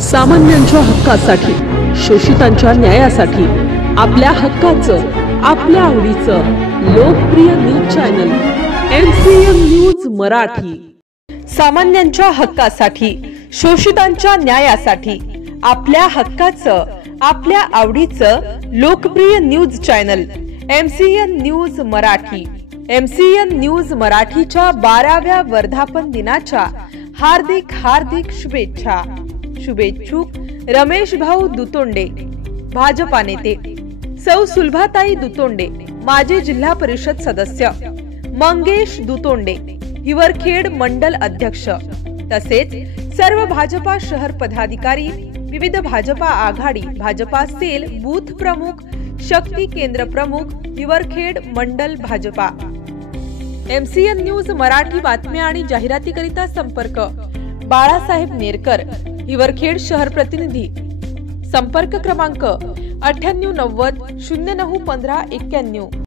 सामान्यांच्या हक्कासाठी, शोषितांच्या न्यायासाठी, आपल्या हक्काचं, आपल्या आवडीचं लोकप्रिय news channel MCN news Marathi. सामान्यांच्या हक्कासाठी, शोषितांच्या न्यायासाठी, आपल्या हक्काचं, आपल्या आवडीचं लोकप्रिय news channel MCN news Marathi. MCN news मराठीच्या 12व्या वर्धापन दिनाच्या हार्दिक हार्दिक शुभेच्छा। शुभेच्छुक रमेश भाऊ दुतोंडे, भाजपा नेते, सौ सुलभाताई दुतोंडे, माजी जिल्हा परिषद सदस्य, मंगेश दुतोंडे, हिवरखेड मंडल अध्यक्ष, तसेच सर्व भाजपा शहर पदाधिकारी, विविध भाजपा आघाडी, भाजपा सेल बूथ प्रमुख, शक्ती केंद्र प्रमुख, हिवरखेड मंडल भाजपा। MCN न्यूज मराठी बातम्या आणि जाहिरातीकरिता संपर्क बाळासाहेब नेरकर, हिवरखेड शहर प्रतिनिधी। संपर्क क्रमांक 9890 091591।